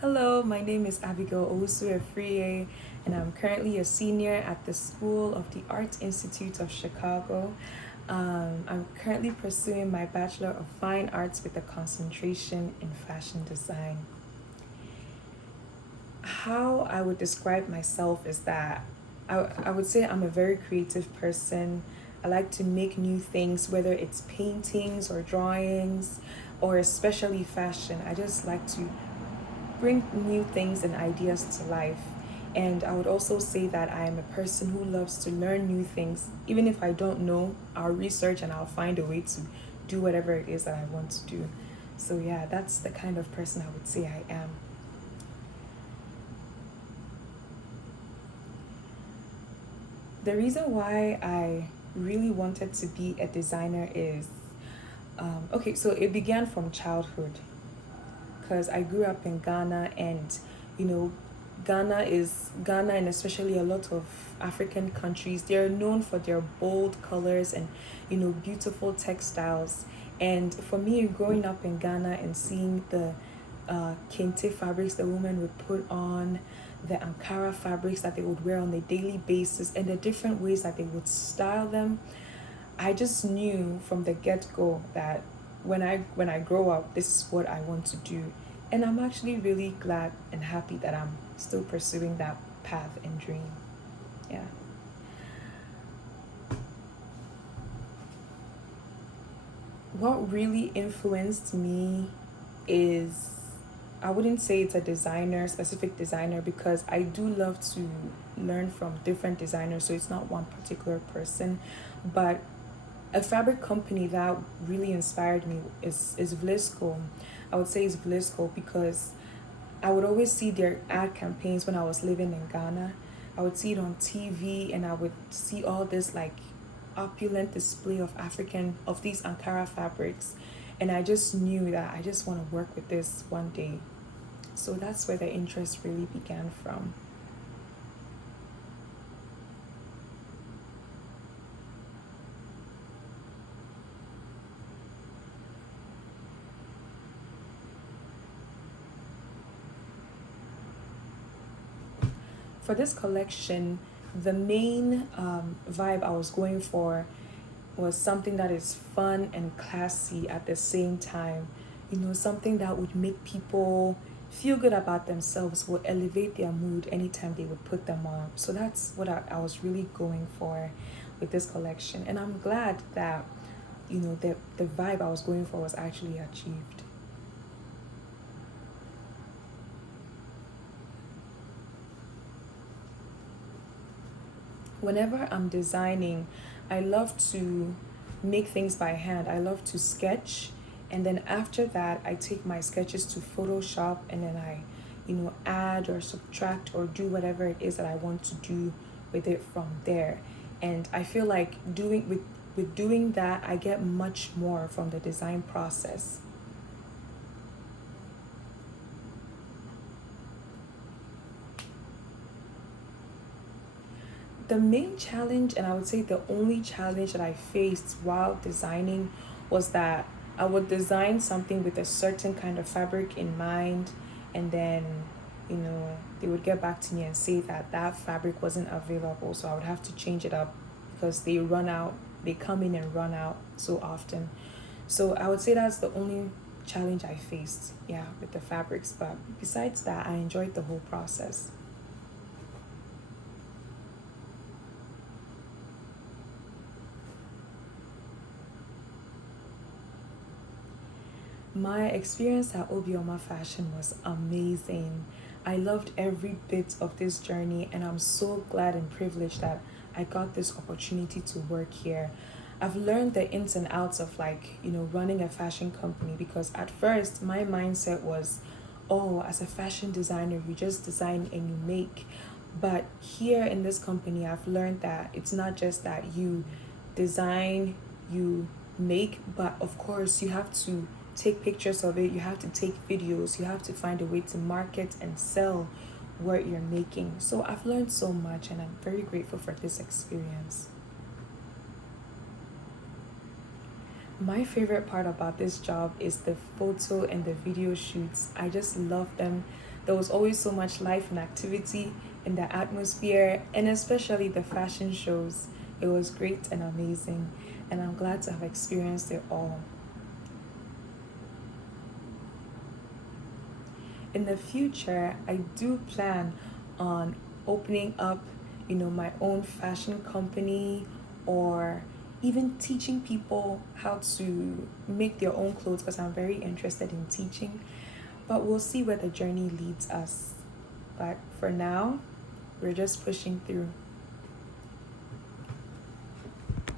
Hello, my name is Abigail Owusu-Efriye, and I'm currently a senior at the School of the Arts Institute of Chicago. I'm currently pursuing my Bachelor of Fine Arts with a concentration in fashion design. How I would describe myself is that I would say I'm a very creative person. I like to make new things, whether it's paintings or drawings, or especially fashion. I just like to bring new things and ideas to life. And I would also say that I am a person who loves to learn new things. Even if I don't know, I'll research and I'll find a way to do whatever it is that I want to do. So, yeah, that's the kind of person I would say I am. The reason why I really wanted to be a designer is okay, so it began from childhood because I grew up in Ghana, and you know, Ghana and especially a lot of African countries, they're known for their bold colors and beautiful textiles. And for me, growing up in Ghana and seeing the kente fabrics the women would put on, the Ankara fabrics that they would wear on a daily basis, and the different ways that they would style them, I just knew from the get go that when I grow up, this is what I want to do. And I'm actually really glad and happy that I'm still pursuing that path and dream. Yeah. What really influenced me is, I wouldn't say it's a designer, specific designer, because I do love to learn from different designers, so it's not one particular person. But a fabric company that really inspired me is Vlisco. I would say it's Vlisco because I would always see their ad campaigns when I was living in Ghana. I would see it on TV, and I would see all this like opulent display of these Ankara fabrics, and I just knew that I just want to work with this one day. So that's where the interest really began from. For this collection, the main vibe I was going for was something that is fun and classy at the same time. Something that would make people feel good about themselves, would elevate their mood anytime they would put them on. So that's what I was really going for with this collection. And I'm glad that, the vibe I was going for was actually achieved. Whenever I'm designing, I love to make things by hand. I love to sketch, and then after that, I take my sketches to Photoshop, and then I, add or subtract or do whatever it is that I want to do with it from there. And I feel like doing that, I get much more from the design process. The main challenge, and I would say the only challenge that I faced while designing, was that I would design something with a certain kind of fabric in mind, and then, they would get back to me and say that that fabric wasn't available, so I would have to change it up because they come in and run out so often. So I would say that's the only challenge I faced, yeah, with the fabrics. But besides that, I enjoyed the whole process. My experience at Obioma Fashion was amazing. I loved every bit of this journey, and I'm so glad and privileged that I got this opportunity to work here. I've learned the ins and outs of running a fashion company, because at first my mindset was, oh, as a fashion designer, you just design and you make. But here in this company, I've learned that it's not just that you design, you make, but of course, you have to take pictures of it, you have to take videos, you have to find a way to market and sell what you're making. So I've learned so much, and I'm very grateful for this experience. My favorite part about this job is the photo and the video shoots. I just love them. There was always so much life and activity in the atmosphere, and especially the fashion shows. It was great and amazing, and I'm glad to have experienced it all. In the future, I do plan on opening up, my own fashion company, or even teaching people how to make their own clothes, because I'm very interested in teaching. But we'll see where the journey leads us. But for now, we're just pushing through.